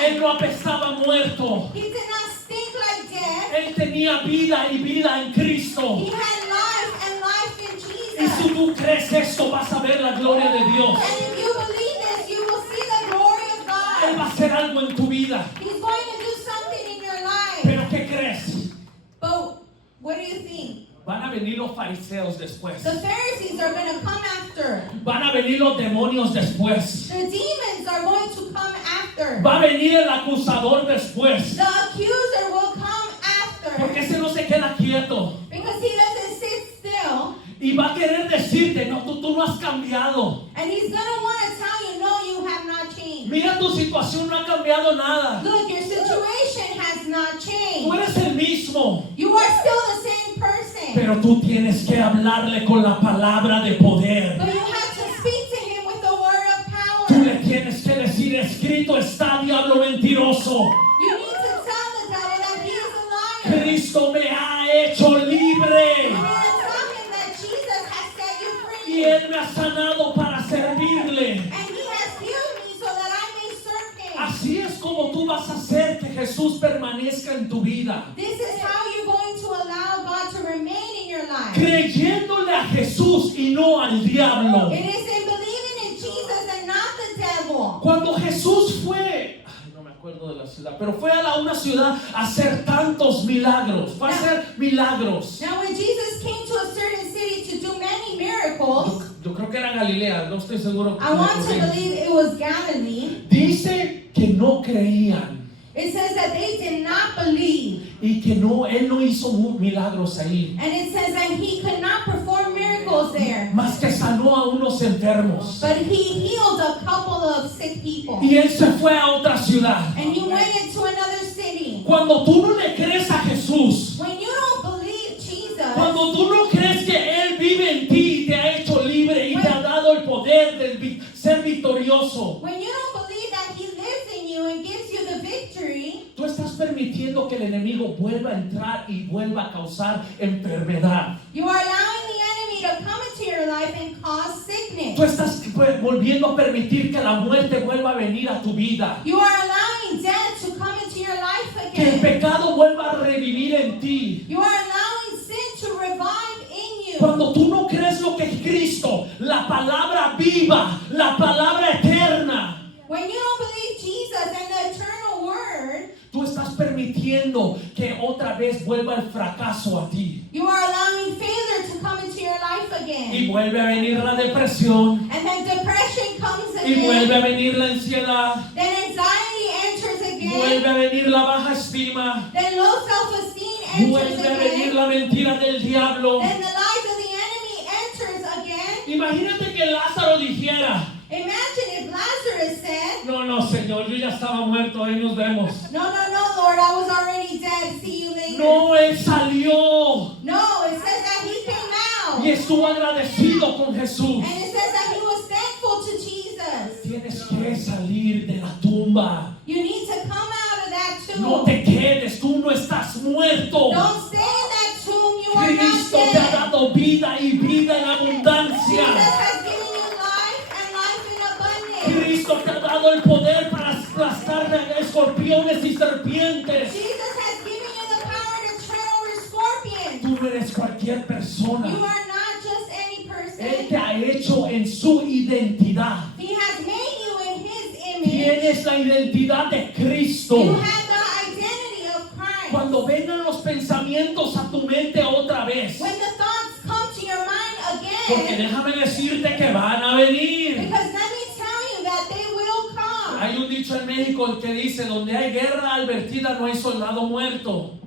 Él alive. no apestaba muerto. He did not stink like death. Él tenía vida y vida en Cristo. He had life and life in Y si Jesus. tú crees esto, vas a ver la gloria de Dios. And if you believe this, you will see the glory of Él va God. a hacer algo en tu vida. He's going to do something in your life. Pero ¿qué crees? But what do you think? Van a venir los fariseos después. The Pharisees are going to come after. Van a venir los demonios después. The demons are going to come after. Va a venir el acusador después. The accuser will come after. Porque ese no se queda quieto. Because he doesn't sit still. Y va a querer decirte, no, tú no has cambiado. And he's going to want to tell you, no, you have not changed. Mira, tu situación no ha cambiado nada. Look, your situation has not Tú changed. eres el mismo. You are still the same person. Pero tú tienes que hablarle con la palabra de poder. But you have to speak to him with the word of Tú power. le tienes que decir, escrito está, diablo mentiroso. You need to tell the devil that he is a liar. Cristo me ha hecho libre. You need to tell him that Jesus has set you Y free. Él me ha sanado para servirle. And he has healed me so that I may serve him. Así es como tú vas a hacer que Jesús permanezca en tu vida. This is how you're going to allow God to remain in your life. Creyéndole a Jesús y no al diablo. It is in believing in Jesus and not the devil. Cuando Jesús fue, ay, no me acuerdo de la ciudad, pero fue a una ciudad a hacer tantos milagros. Fue a hacer milagros. Now, when Jesus came to a certain city to do many miracles, Yo creo que era Galilea, no estoy seguro. I want to believe it was Galilee. Dice que no creían It says that they did not believe. y que no, Él no hizo milagros ahí. And it says that he could not perform miracles there. Más que sanó a unos enfermos. But he healed a couple of sick people. Y Él se fue a otra ciudad. And he went into another city. Cuando tú no le crees a Jesús, When you don't believe Jesus, cuando tú no crees que Él vive en ti y te ha hecho libre y te ha dado el poder de ser victorioso, when you don't believe that he lives in you and gives you the victory, tú estás permitiendo que el enemigo vuelva a entrar y vuelva a causar enfermedad. you are allowing the enemy to come into your life and cause sickness. Tú estás volviendo a permitir que la muerte vuelva a venir a tu vida. You are allowing death to come into your life Que el again. pecado vuelva a revivir en ti. You are allowing sin to revive in you. Cuando tú no crees lo que es Cristo, la palabra viva, la palabra eterna, When you don't believe Jesus and the eternal word, tú estás permitiendo que otra vez vuelva el fracaso a ti. you are allowing failure to come into your life Y again. vuelve a venir la depresión. And then depression comes Y vuelve a again. venir la ansiedad. Then anxiety enters Vuelve again. a venir la baja estima. Then low self-esteem enters Vuelve a venir again. la mentira del diablo. Then the lies of the enemy enters again. Imagínate que Lázaro dijera, Imagine if Lazarus said, no, Señor, yo ya estaba muerto, ahí nos vemos. no, Lord, I was already dead. See you later. No, Él salió No, it says that he came out. y estuvo agradecido con Jesús. And it says that he was thankful to Jesus. Tienes que salir de la tumba. You need to come out of that tomb. No te quedes, tú no estás muerto. Don't stay in that tomb. You are not Cristo te ha dead. dado vida y vida en Jesus abundancia. has given you life and life in abundance. Cristo te ha dado el poder para aplastar a escorpiones y serpientes. Jesus has given you the power to tread over scorpions. Tú no eres cualquier persona. You are not just any Él te person. ha hecho en su identidad. He has made you in his image. Tienes la identidad de Cristo. You have the identity of Christ. Cuando vengan los pensamientos a tu mente otra vez, When the thoughts come to your mind porque again, déjame decirte que van a venir. because let me tell you that they will come. Hay un dicho en México que dice, donde hay guerra advertida no hay soldado muerto.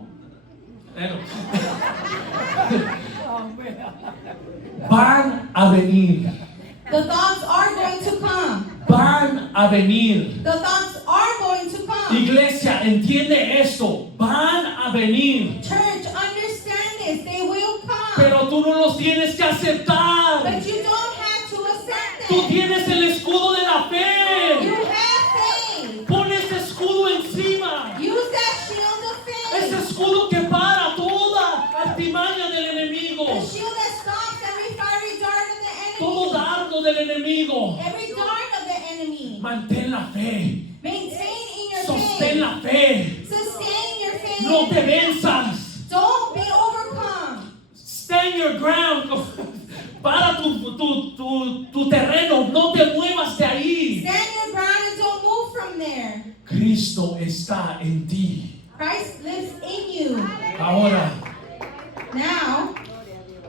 Bueno. Van a venir. The thoughts are going to come. van a venir. The thoughts are going to come. Iglesia, entiende esto, van a venir. Church, understand this. They will come. Pero tú no los tienes que aceptar. But you don't have to accept Tú them. tienes el escudo de la You fe. have faith. Pon ese escudo encima. Use that shield of Ese faith. escudo que para toda artimaña del enemigo. The shield that stops every fiery dart of the Todo enemy. dardo del enemigo. Every dart of the enemy. Mantén la fe. Maintain in your Sostén faith. la fe. Sustain your faith. No te venzas. Don't be overcome. Stand your ground. Para tu terreno. No te muevas de ahí. Stand your ground and don't move from there. Cristo está en ti. Christ lives in you. Ahora, Now,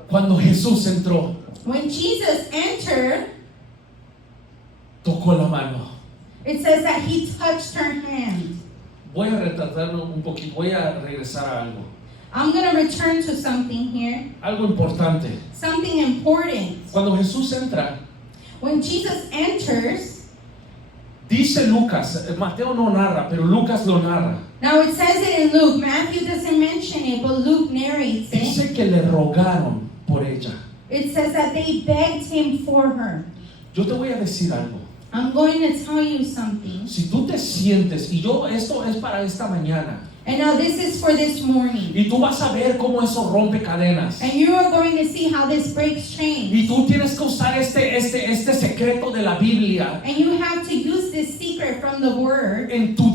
cuando Jesús entró, when Jesus entered, tocó la mano. it says that he touched her hand. Voy a retratarlo un poquito. Voy a regresar a algo. I'm going to return to something here, Algo importante. something important. Cuando Jesús entra, When Jesus enters, dice Lucas, Mateo no narra, pero Lucas lo narra. now it says it in Luke. Matthew doesn't mention it, but Luke narrates it. Dice que le rogaron por ella. It says that they begged him for her. Yo te voy a decir algo. I'm going to tell you something. Si tú te sientes, y esto es para esta mañana, And now this is for this morning. y tú vas a ver cómo eso rompe cadenas. And you are going to see how this breaks chains. Y tú tienes que usar este secreto de la Biblia And you have to use this secret from the Word en tu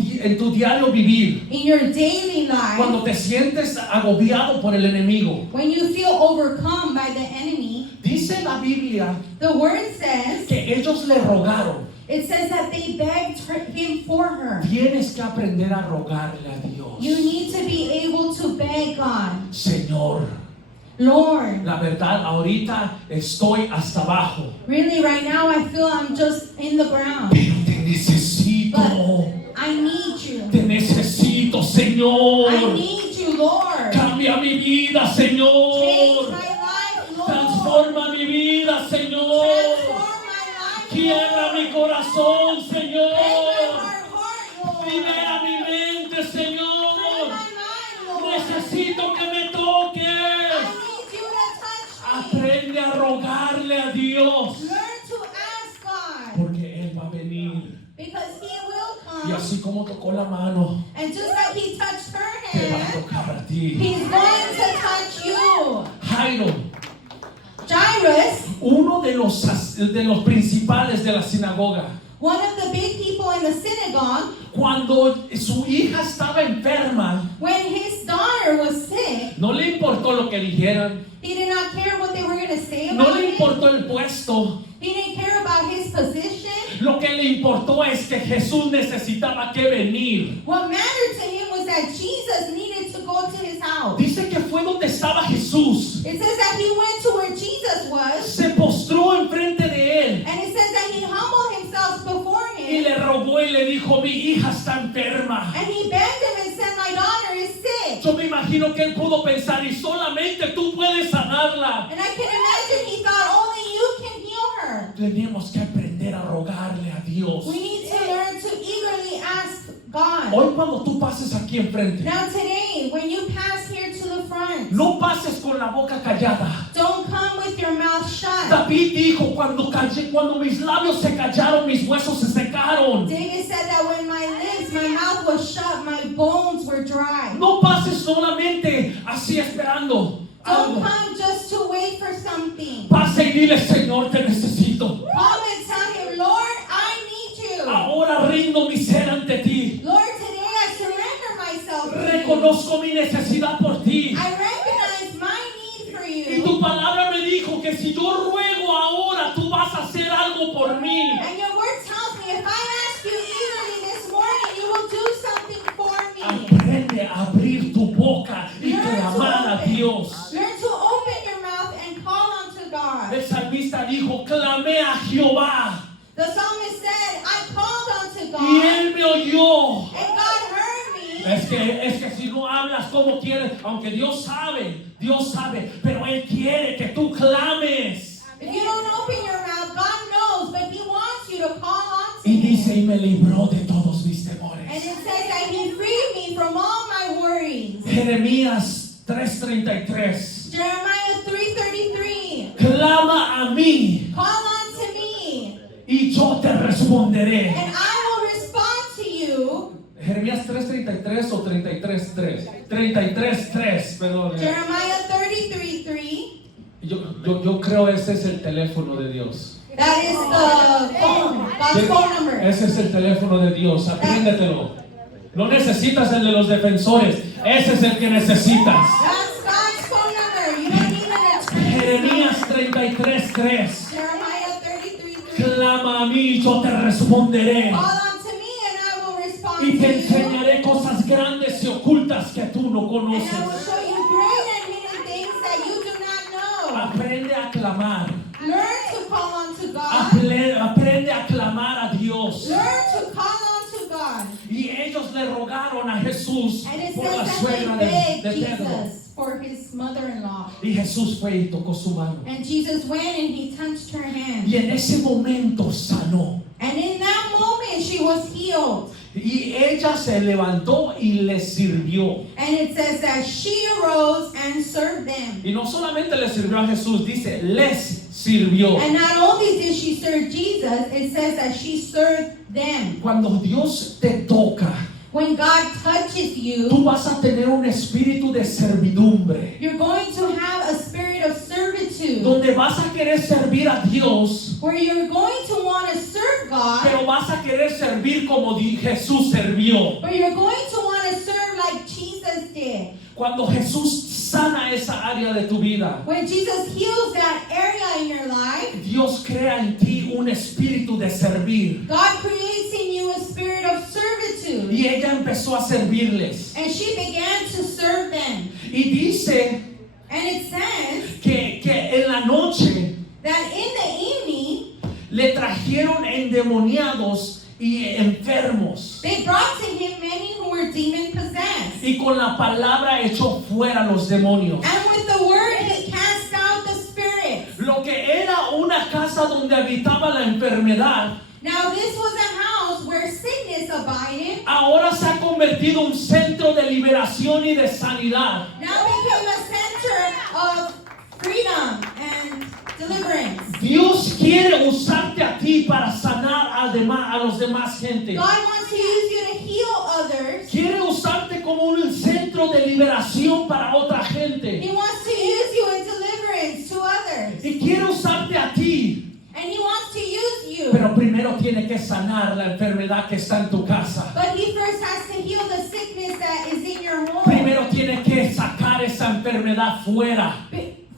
diario vivir. in your daily Cuando life. te sientes agobiado por el enemigo. When you feel overcome by the enemy, Dice la Biblia the Word says, que ellos le rogaron. it says that they begged him for her. Tienes que aprender a rogarle a Dios. You need to be able to beg God. Señor, Lord, la verdad, ahorita estoy hasta abajo, really right now I feel I'm just in the ground. pero te necesito. But I need you. Te necesito, I Señor. need you, Lord. Cambia mi vida, Change Señor. my life, Lord. Transforma mi vida, Señor. Transform my life, Quiebra mi corazón, Break Señor. my heart, Lord. Libera mi mente, Free Señor. my mind, Lord. Necesito que me I toques. need you to touch me. Aprende a rogarle a Dios, Learn to ask God, porque Él va a venir. because He will Y come. así como tocó la mano, And just like He touched her te va a hand, tocar a ti. He's going to touch you. Jairo, Jairus, uno de los principales de la sinagoga, one of the big people in the synagogue, cuando su hija estaba enferma, when his daughter was sick, no le importó lo que dijeran, he did not care what they were going to say no about le him. importó el puesto. He didn't care about his position. Lo que le importó es que Jesús necesitaba que venir. What mattered to him was that Jesus needed to go to his house. Dice que fue donde estaba Jesús. It says that he went to where Jesus was, Se postró enfrente de él and it says that he humbled himself before y him, le rogó y le dijo, mi hija está enferma. and he begged him and said, my daughter is sick. Yo me imagino que él pudo pensar, y solamente tú puedes sanarla. And I can imagine he thought, only you can heal her. Tenemos que aprender a rogarle a Dios. We need to learn to eagerly ask God. Hoy cuando tú pases aquí enfrente, Now today, when you pass here to the front, no pases con la boca callada. don't come with your mouth shut. David dijo, cuando mis labios se callaron, mis huesos se secaron. David said that when my mouth was shut, my bones were dry. No pases solamente así esperando Don't algo. come just to wait for something. Pase y dile, Señor, te necesito. Come and tell him, Lord, I need you. Ahora rindo mi ser ante ti. Lord, today I surrender myself to you. Reconozco mi necesidad por ti. I recognize my need for Y you. tu palabra me dijo que si yo ruego ahora, tú vas a hacer algo por mí. And your word tells me if I ask you eagerly this morning, you will do something for me. Aprende a abrir tu boca y clamar a Dios. Learn to open your mouth and call unto God. El salmista dijo, clamé a Jehová The psalmist said, I called unto y God, Él me oyó. and God heard me. Es que si no hablas como quieres, aunque Dios sabe, pero Él quiere que tú clames. If you don't open your mouth, God knows, but He wants you to call on to me libró de todos mis And temores. it says that He freed me from all my worries. Jeremías 3:33. Jeremiah 3:33. Clama a mí Call unto me, y yo te responderé. and I will respond to you. Jeremías 3:33 o 33:3. 33:3, perdón. Jeremiah 33:3. Yo creo ese es el teléfono de Dios. That is the phone, God's phone number. Ese es el teléfono de Dios, apréndetelo. No necesitas el de los defensores, ese es el que necesitas. That's God's phone number. You don't need an attorney. Jeremías 33:3. Jeremiah 33:3. Clama a mí y yo te responderé. Call unto me, and I will respond Y to te you. enseñaré cosas grandes y ocultas que tú no And I will conoces. show you great and hidden things that you do not know. Aprende a clamar. Learn to call unto God. Aprende a clamar a Dios. Learn to call unto God. Y ellos le rogaron a Jesús And it por la says suegra that they de begged Pedro. Jesus for his mother-in-law. Y Jesús fue y tocó su mano. And Jesus went and he touched her hand. Y en ese momento sanó. And in that moment she was healed. Y ella se levantó y les sirvió. And it says that she arose and served them. Y no solamente le sirvió a Jesús, dice, les sirvió. And not only did she serve Jesus, it says that she served them. Cuando Dios te toca, When God touches you, tú vas a tener un espíritu de servidumbre. you're going to have a spirit of servitude. Donde vas a querer servir a Dios, Where you're going to want to serve God. pero vas a querer servir como Jesús sirvió. But you're going to want to serve like Jesus did. Cuando Jesús sana esa área de tu vida, When Jesus heals that area in your life, Dios crea en ti un espíritu de servir. God creates in you a spirit of servitude. Y ella empezó a servirles. And she began to serve them. Y dice And it says que en la noche that in the evening, le trajeron endemoniados y enfermos. they brought to him many who were demon possessed. Y con la palabra echó fuera los demonios. And with the word he cast out the spirits. Lo que era una casa donde habitaba la enfermedad, Now this was a house where sickness abided. ahora se ha convertido en un centro de liberación y de sanidad. Now became a center of freedom and deliverance. Dios quiere usarte a ti para sanar a los demás gente. God wants to use you to heal others. Quiere usarte como un centro de liberación para otra gente. He wants to use you in deliverance to others. Y quiere usarte a ti. And he wants to use you. Pero primero tiene que sanar la enfermedad que está en tu casa. But he first has to heal the sickness that is in your home. Primero tiene que sacar esa enfermedad fuera.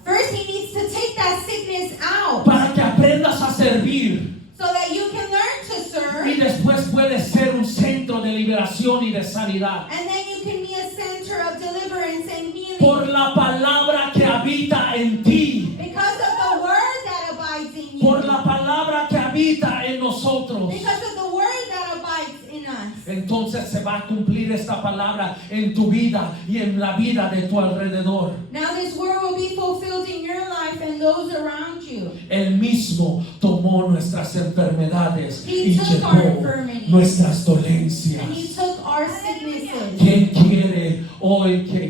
First he needs to take that sickness out Para que aprendas a servir. so that you can learn to Y serve. después puedes ser un centro de liberación y de sanidad. And then you can be a center of deliverance and healing. Por la palabra que habita en ti. Because of the word that abides in you. Por la palabra que habita en nosotros. Because of the word that abides in us. Entonces se va a cumplir esta palabra en tu vida y en la vida de tu alrededor. Now this word will be fulfilled in your life and those around you. Él mismo tomó nuestras enfermedades He y took our llevó infirmities. nuestras dolencias. And he took our sicknesses. ¿Quién quiere hoy que